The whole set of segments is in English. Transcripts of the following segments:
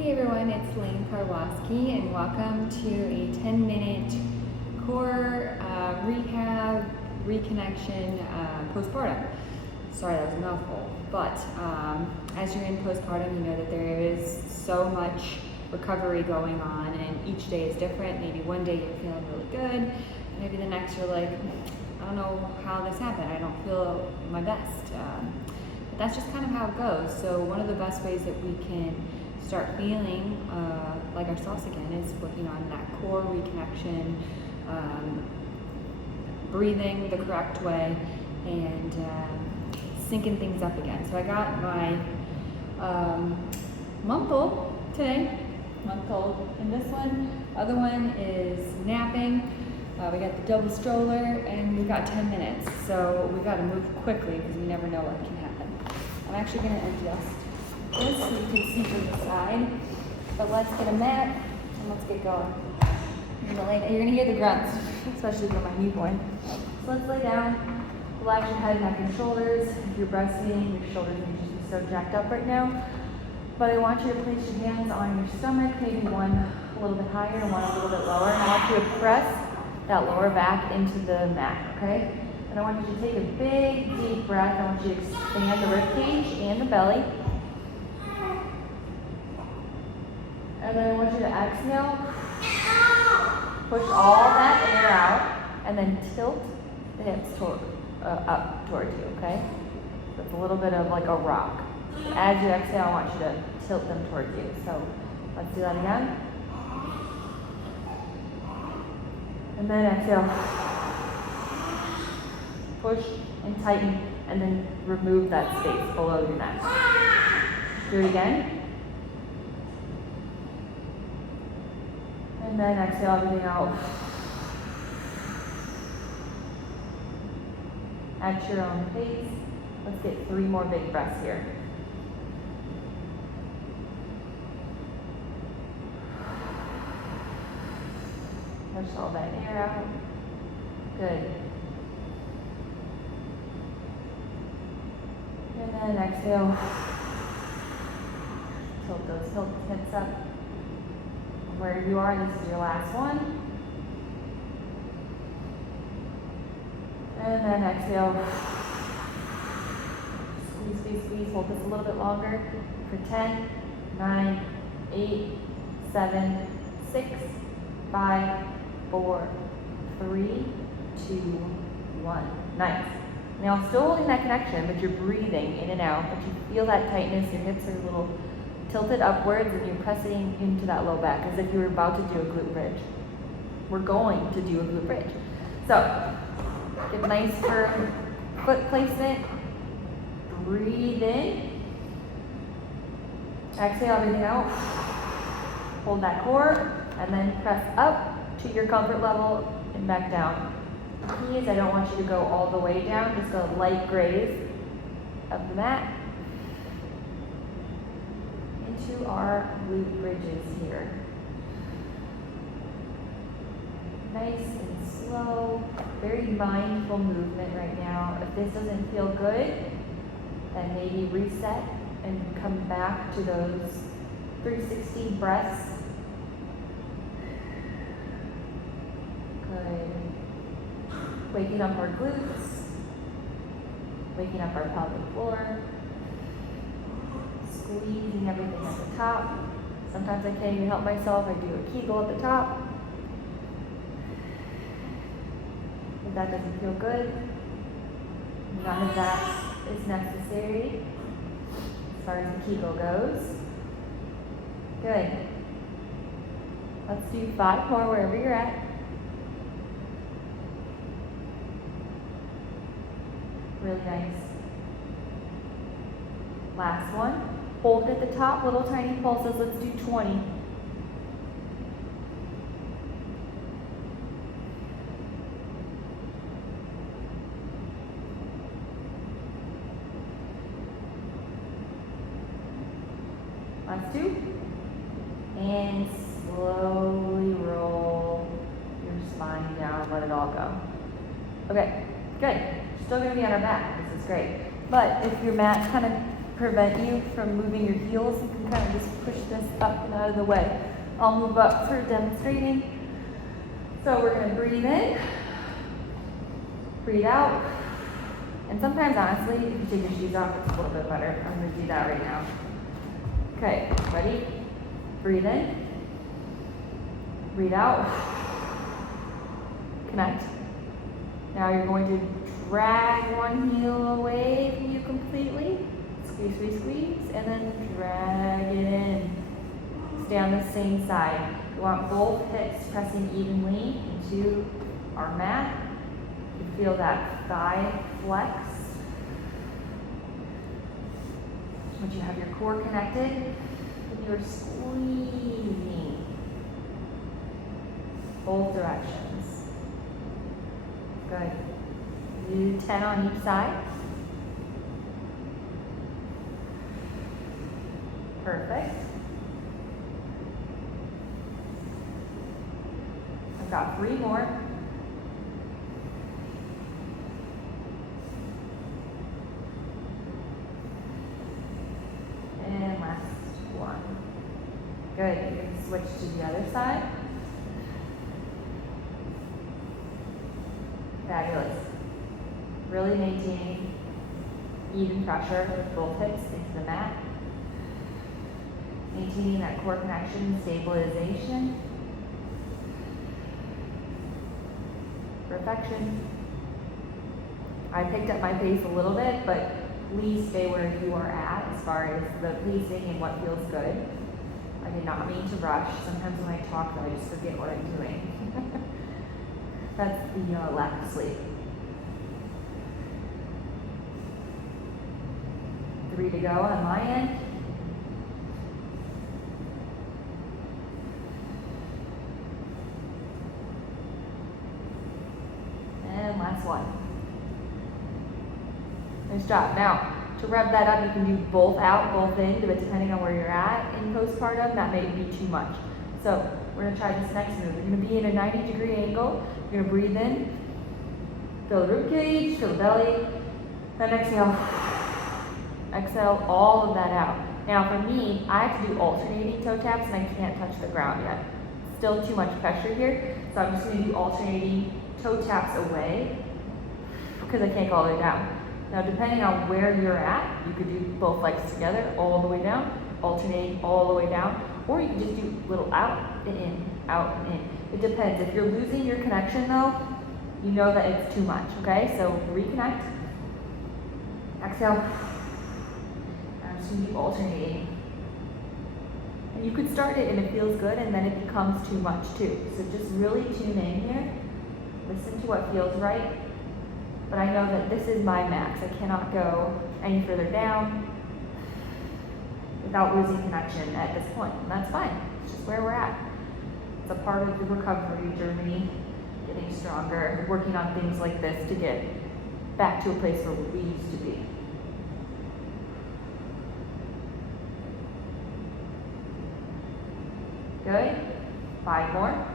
Hey everyone, it's Lane Karwoski and welcome to a 10-minute core rehab, reconnection, postpartum. Sorry, that was a mouthful. But as you're in postpartum, you know that there is so much recovery going on and each day is different. Maybe one day you're feeling really good. Maybe the next you're like, I don't know how this happened. I don't feel my best. But that's just kind of how it goes. So one of the best ways that we can start feeling like ourselves again is working on that core reconnection, breathing the correct way, and syncing things up again. So I got my month-old today, month-old in this one. Other one is napping. We got the double stroller, and we've got 10 minutes. So we've got to move quickly because we never know what can happen. I'm actually going to adjust this so you can see from the side. But let's get a mat and let's get going. You're gonna hear the grunts, especially for my newborn. So let's lay down, relax your head, neck, and shoulders. If you're breastfeeding, your shoulders may just be so jacked up right now. But I want you to place your hands on your stomach, maybe one a little bit higher and one a little bit lower. And I want you to press that lower back into the mat, okay? And I want you to take a big, deep breath. I want you to expand the rib cage and the belly. And then I want you to exhale, push all that air out, and then tilt the hips up towards you, okay? So it's a little bit of like a rock. So as you exhale, I want you to tilt them towards you. So let's do that again. And then exhale, push and tighten, and then remove that space below your neck. Do it again. And then exhale everything out at your own pace. Let's get 3 more big breaths here. Push all that air out. Good. And then exhale. Tilt those hips up. Wherever you are, this is your last one. And then exhale. Squeeze, squeeze, squeeze. Hold this a little bit longer for 10, 9, 8, 7, 6, 5, 4, 3, 2, 1. Nice. Now still holding that connection, but you're breathing in and out, but you feel that tightness. Your hips are a little tilted upwards and you're pressing into that low back as if you were about to do a glute bridge. We're going to do a glute bridge. So get nice firm foot placement. Breathe in. Exhale everything out. Hold that core and then press up to your comfort level and back down. The key is I don't want you to go all the way down, just a light graze of the mat. To our glute bridges here. Nice and slow, very mindful movement right now. If this doesn't feel good, then maybe reset and come back to those 360 breaths. Good. Waking up our glutes, waking up our pelvic floor. Squeezing everything at the top. Sometimes I can't even help myself. I do a Kegel at the top. If that doesn't feel good, none of that is necessary as far as the Kegel goes. Good. Let's do 5 more wherever you're at. Really nice. Last one. Hold at the top, little tiny pulses. Let's do 20. Last 2. And slowly roll your spine down, let it all go. Okay, good. Still gonna be on our mat, this is great. But if your mat kind of prevent you from moving your heels, you can kind of just push this up and out of the way. I'll move up for demonstrating. So we're gonna breathe in, breathe out. And sometimes, honestly, if you take your shoes off, it's a little bit better. I'm gonna do that right now. Okay, ready? Breathe in, breathe out, connect. Now you're going to drag one heel away from you completely. Squeeze, squeeze, squeeze, and then drag it in. Stay on the same side. We want both hips pressing evenly into our mat. You feel that thigh flex. Once you have your core connected, and you're squeezing both directions. Good. Do 10 on each side. Perfect. I've got 3 more. And last one. Good. You can switch to the other side. Fabulous. Really maintaining even pressure with both hips into the mat. Maintaining that core connection, stabilization. Perfection. I picked up my pace a little bit, but please stay where you are at as far as the pacing and what feels good. I did not mean to rush. Sometimes when I talk, though, I just forget what I'm doing. That's the lack of sleep. 3 to go on my end. And last one. Nice job. Now, to rev that up, you can do both out, both in, but depending on where you're at in postpartum, that may be too much. So we're gonna try this next move. You're gonna be in a 90-degree angle. You're gonna breathe in, feel the rib cage, feel the belly, then exhale. Exhale all of that out. Now for me, I have to do alternating toe taps and I can't touch the ground yet. Still too much pressure here, so I'm just gonna do alternating toe taps away because I can't go all the way down. Now depending on where you're at, you could do both legs together all the way down, alternating all the way down, or you can just do little out and in, out and in. It depends. If you're losing your connection though, you know that it's too much, okay? So reconnect, exhale, I'm just gonna be alternating. And you could start it and it feels good and then it becomes too much too. So just really tune in here, listen to what feels right. But I know that this is my max. I cannot go any further down without losing connection at this point. And that's fine. It's just where we're at. It's a part of the recovery journey, getting stronger, working on things like this to get back to a place where we used to be. Good. 5 more.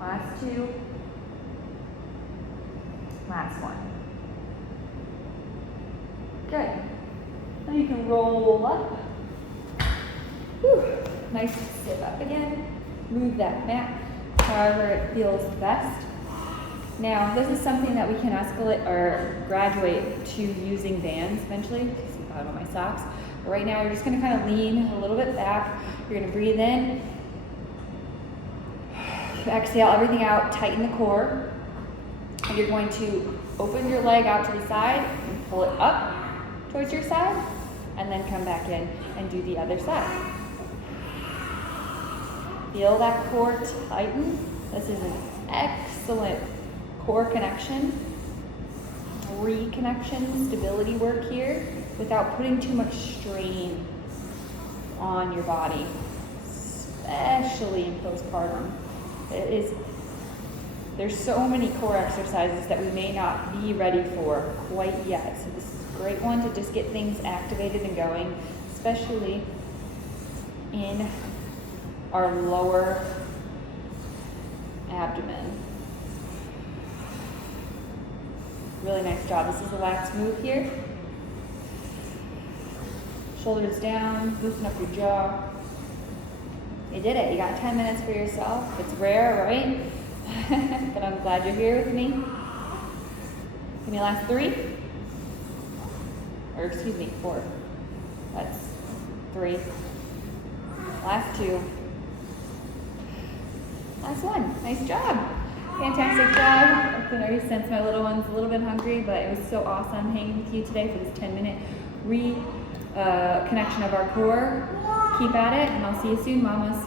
Last 2. Last one. Good. Now you can roll up. Whew. Nice to sit up again. Move that mat however it feels best. Now, this is something that we can escalate or graduate to using bands eventually. You can see the bottom of my socks. But right now, you're just going to kind of lean a little bit back. You're going to breathe in. Exhale everything out, tighten the core. And you're going to open your leg out to the side and pull it up towards your side, and then come back in and do the other side. Feel that core tighten. This is an excellent core connection, reconnection, stability work here without putting too much strain on your body, especially in postpartum. There's so many core exercises that we may not be ready for quite yet. So this is a great one to just get things activated and going, especially in our lower abdomen. Really nice job. This is the last move here. Shoulders down, loosen up your jaw. You did it. You got 10 minutes for yourself. It's rare, right? But I'm glad you're here with me. Give me the last 3. Or excuse me, 4. That's 3. Last 2. Last 1. Nice job. Fantastic job. I can already sense my little one's a little bit hungry, but it was so awesome hanging with you today for this 10-minute connection of our core. Keep at it, and I'll see you soon, mamas.